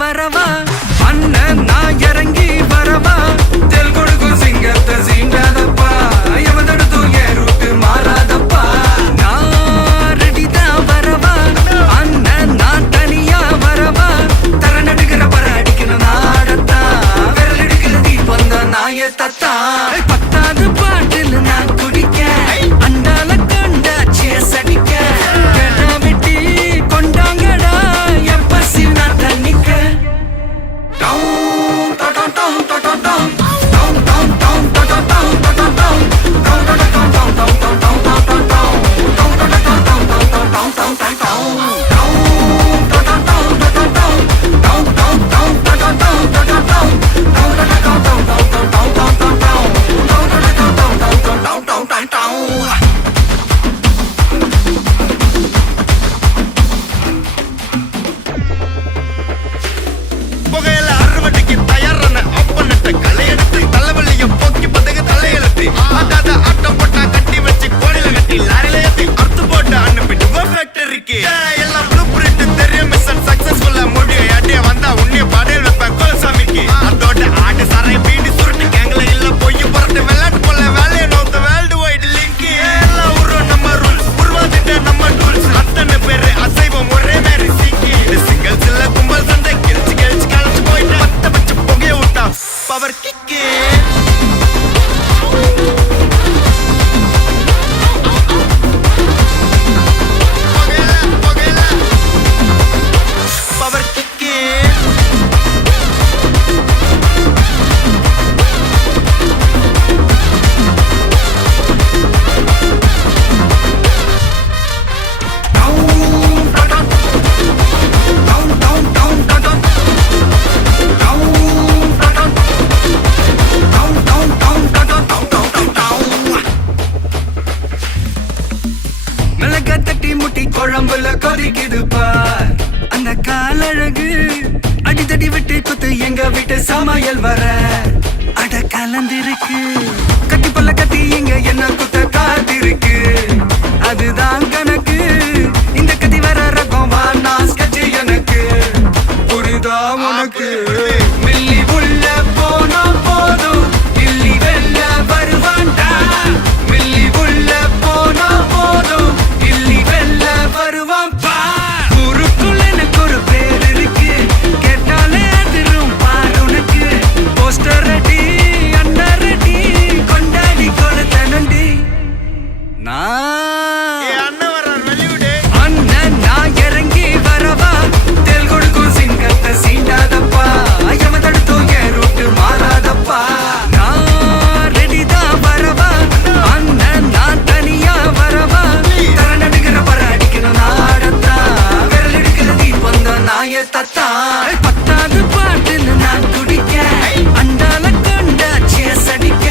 வரவா அண்ணன் நான் இறங்கி வரவா தெல் கொடுக்கும் சிங்கத்தை சீண்டாதப்பா எவதடுத்தும் என் ரூட்டு மாறாதப்பா நான் ரெடிதான் வரவா அண்ணன் நான் தனியா வரவா தர நடுக்கிற பர அடிக்கணும் நாடத்தா விரல் எடுக்கிற தீபம் தான் நாய தத்தா பத்தாவது பாட்டில் நான் குடிக்க அண்டால கண்டா சேஸ் அடிக்க கேட்டா வெட்டி கொண்டாங்கடா என் பசி நான் தண்ணிக்க புகையில அறுவடைக்கு தயாரான அப்பனட்ட களையெடுத்து தலைவலிய போக்கி பதகு தலையெழுத்து ஆட்டாத ஆட்டம் போட்டா கட்டி வச்சு கோடில கட்டி லாரில ஏத்தி அறுத்து போட்டு அனுப்பிட்டு ஃபேக்டரிக்கு எல்லாம் ப்ளூ பிரிண்ட் தெரியும் மிஷன் சக்சஸ்ஃபுல்லா முடிய அடிய வந்தா உன்னைய பாடையில் வைப்பேன் கோல்சாமிக்கு அதோட ஆட்டு சாரை பீடி சுருட்டு கேங்கல இல்ல பொய் புரட்டு விளையாட்டு போல வேலையை நோத்த வேர்ல்டு வைடு லிங்க் எல்லாம் உருவம் நம்ம ரூல்ஸ் உருவாதிட்ட நம்ம டூல்ஸ் அத்தனை பேரு அசைவம் ஒரே மாதிரி சிக்கி இது சிங்கிள்ஸ் இல்ல கும்பல் சண்டை கெளிச்சு கெளிச்சு கழிச்சு போயிட்டு பத்த பச்சை புகைய விட்டா பவர் கிக்கு பவர் கிக்கு மிளகா தட்டி முட்டி குழம்புல கொதிக்குது பார் அந்த காலழகு அடித்தடி விட்டு குத்து எங்க வீட்டு சமையல் வர அட கலந்திருக்கு கட்டி பல்ல கட்டி இங்க என்ன குத்த காத்திருக்கு அதுதான் கணக்கு இந்த கத்தி வர ரகம் வா நான் ஸ்கெட்ச் எனக்கு புரிதா உனக்கு மில்லி உள்ள போனா போதும் இல்லி வெல்ல வருவான்டா மில்லி உள்ள போனா போதும் இல்லி வெல்ல வருவான் பா ஊருக்குள்ள எனக்கு ஒரு பேர் இருக்கு கேட்டாலே அதிரும் பார் உனக்கு போஸ்டர் ரெடி அண்டர் ரெடி கொண்டாடி கொடுத்தனண்டி அண்ணன் வர்றார் வெளிவிடு அண்ணன் நான் இறங்கி வரவா தெல் கொடுக்கும் சிங்கத்தை சீண்டாதப்பா எவதடுத்தும் என் ரூட்டு மாறாதப்பா நான் ரெடிதான் வரவா அண்ணன் நான் தனியா வரவா தர நடுக்கிற பர அடிக்கணும் நாடத்தா விரல் எடுக்கிற தீபம் தான் நாய தத்தா பத்தாவது பாட்டில் நான் குடிக்க அண்டால கண்டா சேஸ் அடிக்க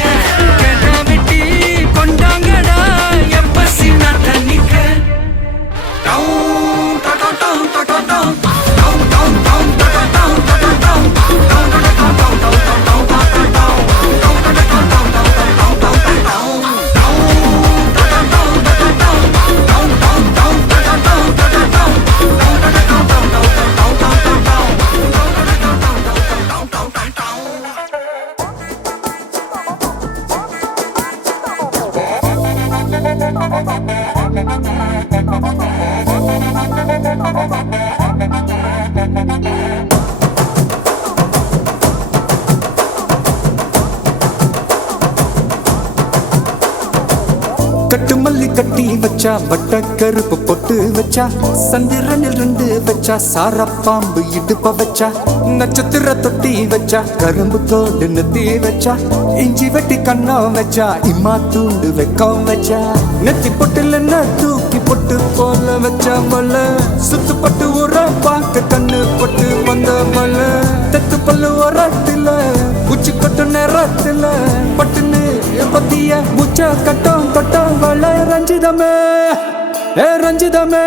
கேட்டா வெட்டி கொண்டாங்கடா என் பசி நான் தண்ணிக்க கட்டு மல்லி கட்டி வச்சா வட்ட கருப்பு பொட்டு வச்சா சந்திரனில் 2 வச்சா சார பாம்பு இடுப்ப வச்சா நட்சத்திர தொட்டி வச்சா கரும்பு கோடு நெத்தி வச்சா இஞ்சி வெட்டி கண்ணம் வச்சா இம்மா தூண்டு வெக்கம் வச்சா நெத்தி பொட்டுல தூக்கி பொட்டு போல வச்சா மல சுத்து பட்டு உர பார்க்க கண்ணு பொட்டு வந்த மல தெத்து பல்லு ஒரத்துல உச்சி கொட்டு நேரத்துல பட்டுன்னு பத்திய முச்ச கட்டம் கட்டம் வள ரஞ்சிதமே ஏ ரஞ்சிதமே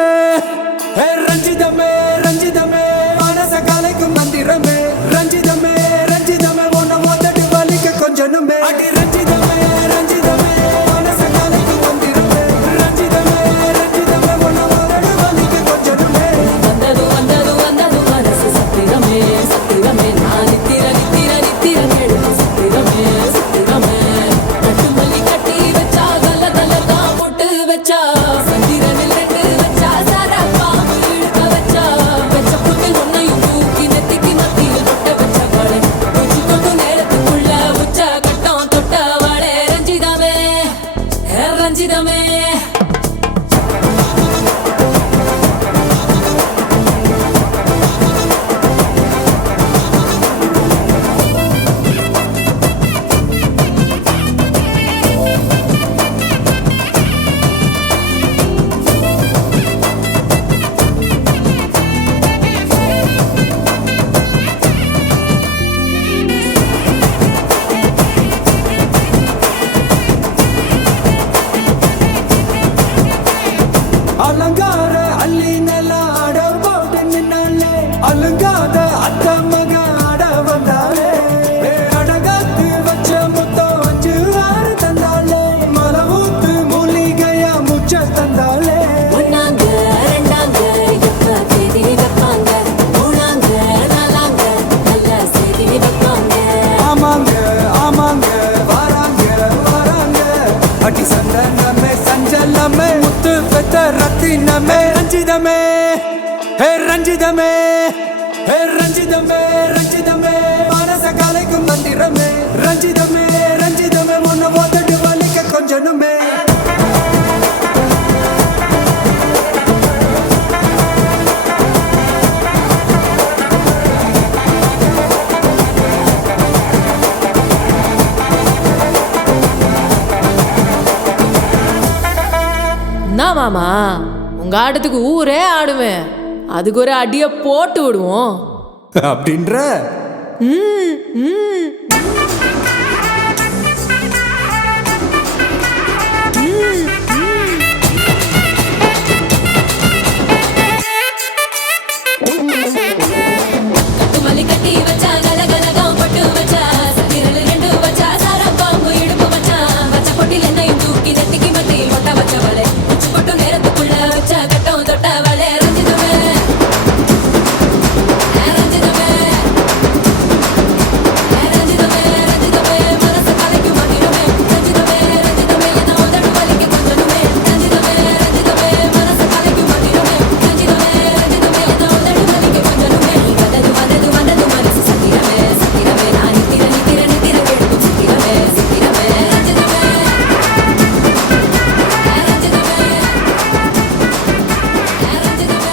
ஏ ரஞ்சிதமே ரஞ்சிதமே மனச கலைக்கும் மந்திரமே ரஞ்சிதமே ரஞ்சிதமே ஒன்ன மொத்தடி வலிக்க கொஞ்சனுமே அடி ரஞ்சிதமே ரஞ்சிதமே மனச கலைக்கும் மந்திரமே ரஞ்சிதமே ரஞ்சிதமே ஒன்ன மொத்தடி வலிக்க கொஞ்சனுமே வந்தது வந்தது வந்தது மனசு சத்திரமே அலுங்காத அத்த மக ஆட வந்தாளே அடகாத்து வச்ச முத்தம் 5-6 தந்தாளே மலவூத்து மூலிகையா முச்ச தந்தாளே ஒன்னாங்க ரெண்டாங்க எப்ப தேதி வைப்பாங்க மூணாங்க நாலாங்க நல்ல செய்தி வைப்பாங்க ஆமாங்க ஆமாங்க வராங்க வராங்க அடி சந்தனமே சஞ்சலமே முத்து பெத்த ரத்தினமே ரஞ்சிதமே ஹே ரஞ்சிதமே ஹே ரஞ்சிதமே ரஞ்சிதமே மனச கலைக்கும் மந்திரமே ரஞ்சிதமே ரஞ்சிதமே உன்னை ஓதட்டு வலிக்க கொஞ்சனுமே என்ன மாமா உங்க ஆட்டத்துக்கு ஊரே ஆடுவேன் அதுக்கு ஒரு அடிய போட்டு விடுவோம் அப்படின்ற கட்டுமல்லி கட்டி வச்சா கலகலகம் பட்டு வச்சா சத்திரல் 2 வச்சா சாரப்பாம்பு இடுப்பு வச்சா வச்ச பொட்டில் என்னையும் தூக்கி நெத்திக்கு மட்டி மொட்டை வச்சவளே உச்சி பொட்டு நேரத்துக்குள்ள வச்ச கட்டம் தொட்டவளே ரஞ்சிதமே ரஞ்சிதமே ரஞ்சிதமே ரஞ்சிதமே மனசு கலைக்கும் மட்டிடுமே ரஞ்சிதமே ரஞ்சிதமே என்ன உதடு வலிக்க கொஞ்சனுமே ரஞ்சிதமே ரஞ்சிதமே மனசு கலைக்கும் மட்டிடுமே ரஞ்சிதமே ரஞ்சிதமே என்ன உதடு வலிக்க கொஞ்சனுமே வந்தது வந்தது வந்தது மனசு சத்திரமே சத்திரமே நான் நித்திர நித்திர நித்திர கெடுக்கும் சத்திரமே சத்திரமே ரஞ்சிதமே ரஞ்சிதமே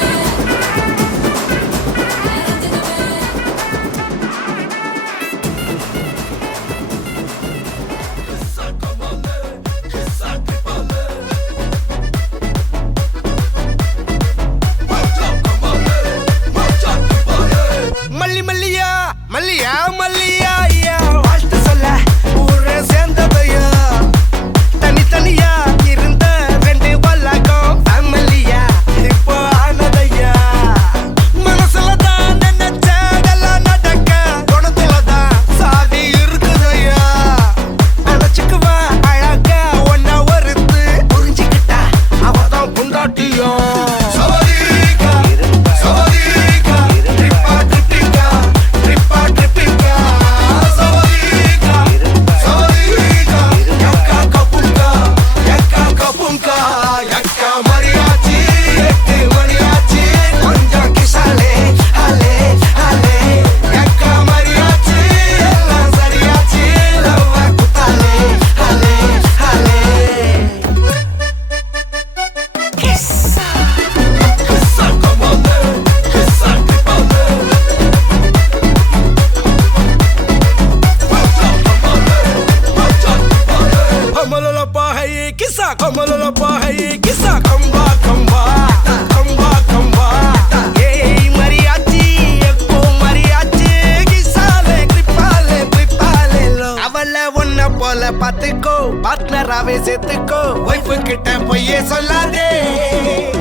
மல்லி மல்லியா மல்லியா மல்லியா ஐயா வாழ்த்து சொல்ல ஊரே சேர்ந்ததையா தனித்தனியா இருந்த 2 வல்லகம் ஃபேமிலியா இப்போ ஆனதையா மனசுலதான் நினைச்சதெல்லாம் நடக்க குணத்துலதான் சாதி இருக்குதையா நினைச்சுக்குவா அழகா ஒன்ன ஒருத்து புரிஞ்சுக்கிட்டா அவதான் புண்டாட்டியும் பாத்துக்கோ பார்ட்னராவே சேர்த்துக்கோ வைஃபு கிட்ட பொய்யே சொல்லாதே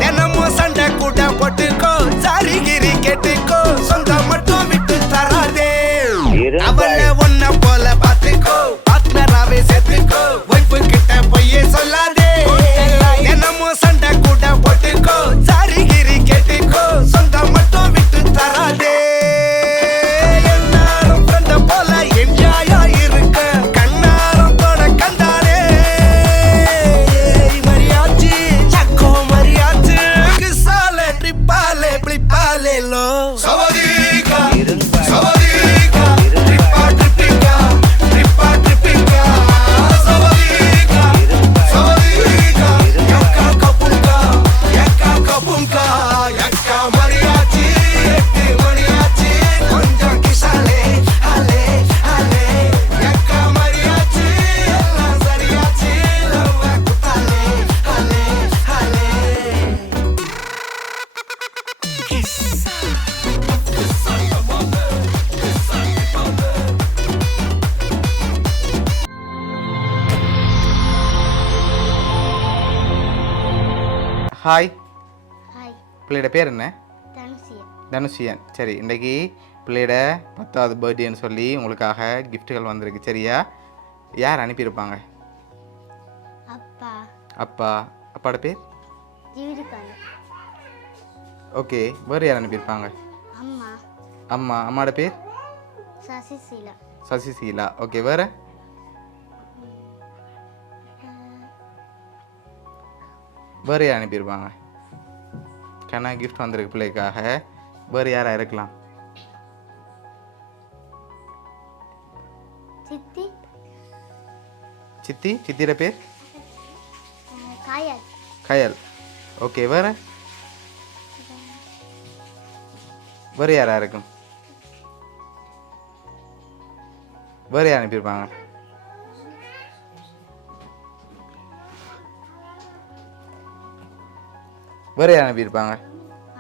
தினமும் சண்டை கூட போட்டுக்கோ சாரி கிரி கேட்டுக்கோ சொந்தம் மட்டும் விட்டு தராதே அவளை ஒன்ன போல பாத்துக்கோ பார்ட்னராவே சேர்த்துக்கோ வைஃபு கிட்ட பொய்யே சொல்லாதே தினமும் சண்டை கூட போட்டுக்கோ சாரி கிரி கேட்டுக்கோ சொந்தம் மட்டும் விட்டு தராதே எல்லாரும் ஃப்ரெண்ட போல என்ஜாயா இருக்க கண்ணாரம் தொட கண்டாரே மரியாச்சி சக்கோ மரியாச்சி கிசாலே ட்ரிப்பாலே பிளிப்பாலே லோ சவதிகா சவதிகா ட்ரிப்பா ட்ரிப்பிகா ட்ரிப்பா ட்ரிப்பிகா சவதிகா சவதிகா யக்கா கபுங்கா யக்கா மரியாச்சி 8 மணியாச்சி கொஞ்சம் கிசாலே ஹலே ஹலே யக்கா மரியாச்சி எல்லாம் சரியாச்சி லவ்வ குத்தாலே ஹலே ஹலே ஹாய் ஹாய் பிள்ளையோட பேர் என்ன? தனுசியா தனுஷியன். சரி, இன்றைக்கி பிள்ளையோட 10வது பர்த்டேன்னு சொல்லி உங்களுக்காக கிஃப்ட்டுகள் வந்திருக்கு. சரியா? யார் அனுப்பியிருப்பாங்க? அப்பா அப்பா. அப்பாவோட பேர்? ஜீவிதகாலு. ஓகே. வேறு யார் அனுப்பியிருப்பாங்க? அம்மா அம்மா. அம்மாவோட பேர்? சசிசீலா. சசிசீலா. ஓகே. வேறு? வேறு யார் அனுப்பியிருப்பாங்க? கண்ணா கிஃப்ட் வந்திருக்கு பிள்ளைக்காக. வேறு யாராக இருக்கலாம்? சித்தி சித்தி. சித்தியோட பேர்? காயல். கயல். ஓகே. வேறு? வேறு யாராக இருக்கும்? வேறு யார் அனுப்பியிருப்பாங்க? வேறு யார் அனுப்பியிருப்பாங்க?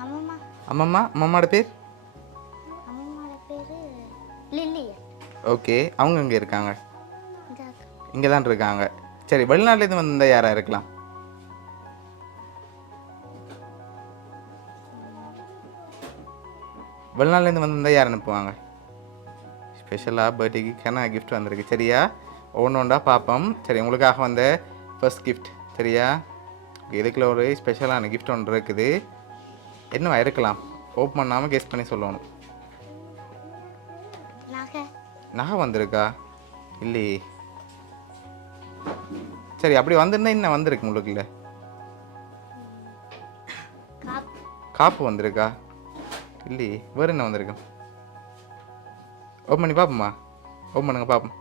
அம்மம்மா. அம்மம்மா. அம்மம்மாவோட பேர்? அம்மம்மாவோட பேரு லில்லியன். ஓகே. அவங்க இங்கே இருக்காங்க? இந்த இங்கே தான் இருக்காங்க. சரி, வெளிநாட்டிலேருந்து வந்த யாராக இருக்கலாம்? வெளிநாட்டிலேருந்து வந்திருந்தால் யார் அனுப்புவாங்க? ஸ்பெஷலாக பர்த்டேக்கு கண்ணா கிஃப்ட் வந்திருக்கு. சரியா? ஒன்று ஒன்றா பார்ப்போம். சரி, உங்களுக்காக வந்த ஃபர்ஸ்ட் கிஃப்ட். சரியா? இதுக்குள்ள ஒரு ஸ்பெஷலான கிஃப்ட் ஒன்று இருக்குது. என்னவா இருக்கலாம்? ஓப்பன் பண்ணாமல் கெஸ் பண்ணி சொல்லணும். நகை. நகை வந்திருக்கா? இல்லையே. சரி, அப்படி வந்திருந்தா என்ன வந்திருக்கு உங்களுக்குள்ள? காப்பு. காப்பு வந்திருக்கா? இல்லையே. வேறு என்ன வந்திருக்கு? ஓப்பன் பண்ணி பார்ப்போம்மா. ஓப்பன் பண்ணுங்க பார்ப்போம்.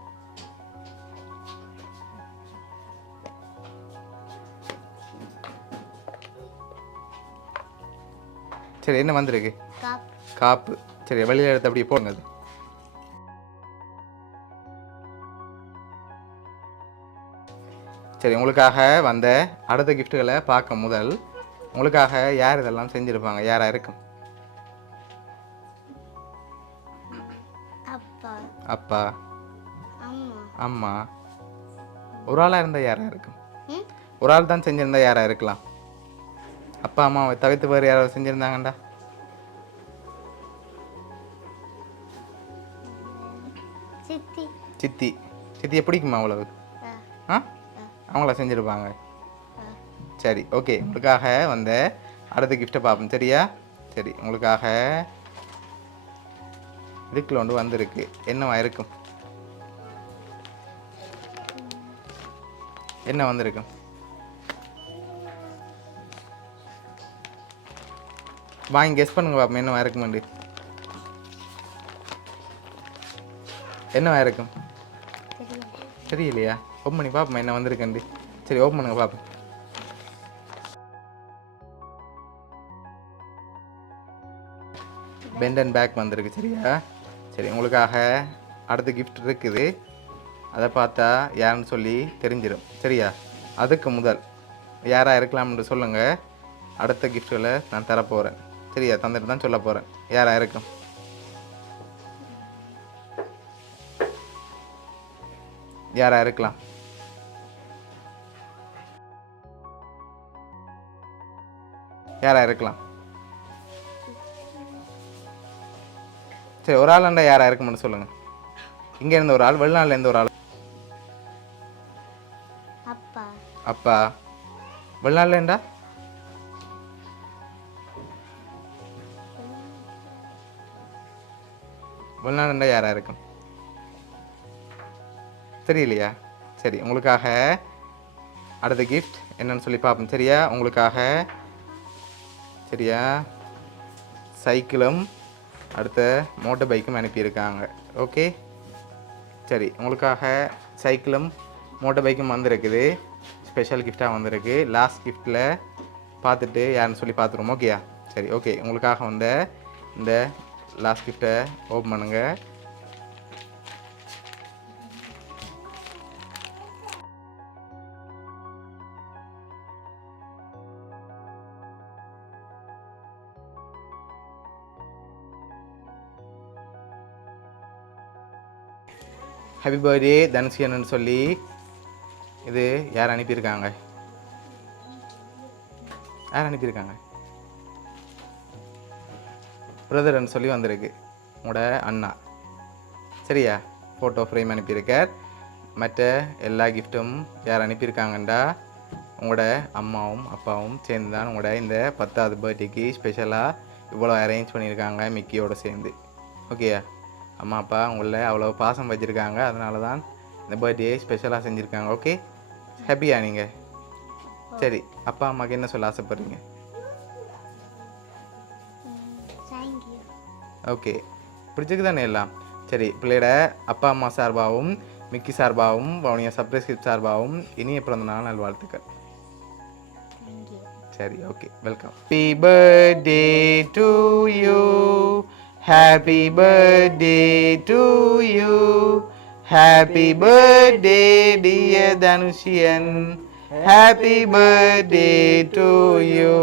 சரி, என்ன வந்திருக்கு? காப்பு. காப்பு. சரி, வெளியில் எடுத்து அப்படியே போடுங்க அது. சரி, உங்களுக்காக வந்த அடுத்த கிஃப்ட்டுகளை பார்க்க முதல் உங்களுக்காக யார் இதெல்லாம் செஞ்சுருப்பாங்க? யாராக இருக்கும்? அப்பா. அப்பா. அம்மா. அம்மா. ஒரு ஆளாக இருந்தால் யாராக இருக்கும்? ம்? ஒரு ஆள் தான் செஞ்சுருந்தா யாராக இருக்கலாம்? அப்பா அம்மாவை தவிர்த்து வேறு யாராவது செஞ்சுருந்தாங்கண்டா? சித்தி. சித்தி. சித்தியை பிடிக்குமா அவ்வளவு? ஆ, அவங்கள செஞ்சுருப்பாங்க. சரி, ஓகே. உங்களுக்காக வந்த அடுத்த கிஃப்ட்டை பார்ப்போம். சரியா? சரி, உங்களுக்காக இதுக்குள்ள ஒன்று வந்திருக்கு. என்னவா இருக்கும்? என்ன வந்திருக்கும்? வாங்கி கெஸ் பண்ணுங்க பாப்போம். என்னவா இருக்குமெண்டு. என்னவா இருக்கும்? தெரியலையா? ஓப்பன் பண்ணி பார்ப்போம் என்ன வந்திருக்குண்டு. சரி, ஓப்பன் பண்ணுங்க பார்ப்போம். பெண்ட் அண்ட் பேக் வந்திருக்கு. சரியா? சரி, உங்களுக்காக அடுத்த கிஃப்ட் இருக்குது. அதை பார்த்தா யாருன்னு சொல்லி தெரிஞ்சிடும். சரியா? அதுக்கு முதல் யாராக இருக்கலாம்னு சொல்லுங்கள். அடுத்த கிஃப்ட்களை நான் தரப்போகிறேன். சரியா? தந்துட்டு தான் சொல்ல போகிறேன் யாராக இருக்கும். யாராக இருக்கலாம்? யாராக இருக்கலாம்? சரி, ஒரு ஆளாண்டா யாராக இருக்கும்னு சொல்லுங்கள். இங்கே இருந்த ஒரு ஆள், வெளிநாட்டில் இருந்த ஒரு ஆள். அப்பா. அப்பா. வெளிநாட்டில் ஏண்டா? வெளிநாடுண்டா யாராக இருக்கும்? தெரியலையா? சரி, உங்களுக்காக அடுத்த கிஃப்ட் என்னன்னு சொல்லி பார்ப்போம். சரியா? உங்களுக்காக சரியா சைக்கிளும் அடுத்த மோட்டர் பைக்கும் அனுப்பியிருக்காங்க. ஓகே. சரி, உங்களுக்காக சைக்கிளும் மோட்டர் பைக்கும் வந்திருக்குது. ஸ்பெஷல் கிஃப்டாக வந்திருக்கு. லாஸ்ட் கிஃப்டில் பார்த்துட்டு யாருன்னு சொல்லி பார்த்துருவோம். ஓகேயா? சரி, ஓகே. உங்களுக்காக வந்த இந்த லாஸ்ட் கிஃப்டை ஓப்பன் பண்ணுங்கள். ஹாப்பி பர்த்டே தனுஷியன்னு சொல்லி இது யார் அனுப்பியிருக்காங்க? யார் அனுப்பியிருக்காங்க? பிரதர்ன்னு சொல்லி வந்திருக்கு உங்களோட அண்ணா. சரியா? ஃபோட்டோ ஃப்ரேம் அனுப்பியிருக்கார். மற்ற எல்லா கிஃப்ட்டும் யார் அனுப்பியிருக்காங்கண்டா உங்களோட அம்மாவும் அப்பாவும் சேர்ந்து தான் உங்களோட இந்த 10வது பர்த்டேக்கு ஸ்பெஷலாக இவ்வளோ அரேஞ்ச் பண்ணியிருக்காங்க மிக்கியோட சேர்ந்து. ஓகேயா? அம்மா அப்பா உங்களை அவ்வளோ பாசம் வச்சுருக்காங்க, அதனால தான் இந்த பர்த்டே ஸ்பெஷலாக செஞ்சுருக்காங்க. ஓகே, ஹாப்பியா நீங்கள்? சரி, அப்பா அம்மாவுக்கு என்ன சொல்ல ஆசைப்படுறீங்க? தேங்க்யூ. ஓகே, பிடிச்சிருக்கு தானே எல்லாம்? சரி, பிள்ளையோட அப்பா அம்மா சார்பாகவும் மிக்கி சார்பாகவும் வவுனியா சர்ப்ரைஸ் கிஃப்ட் சார்பாகவும் இனிய பிறந்த நாள் நல்வாழ்த்துக்கள். தேங்க்யூ. சரி, okay, welcome. Happy birthday to you, happy birthday to you, happy birthday dear Dhanushiyan, happy birthday to you.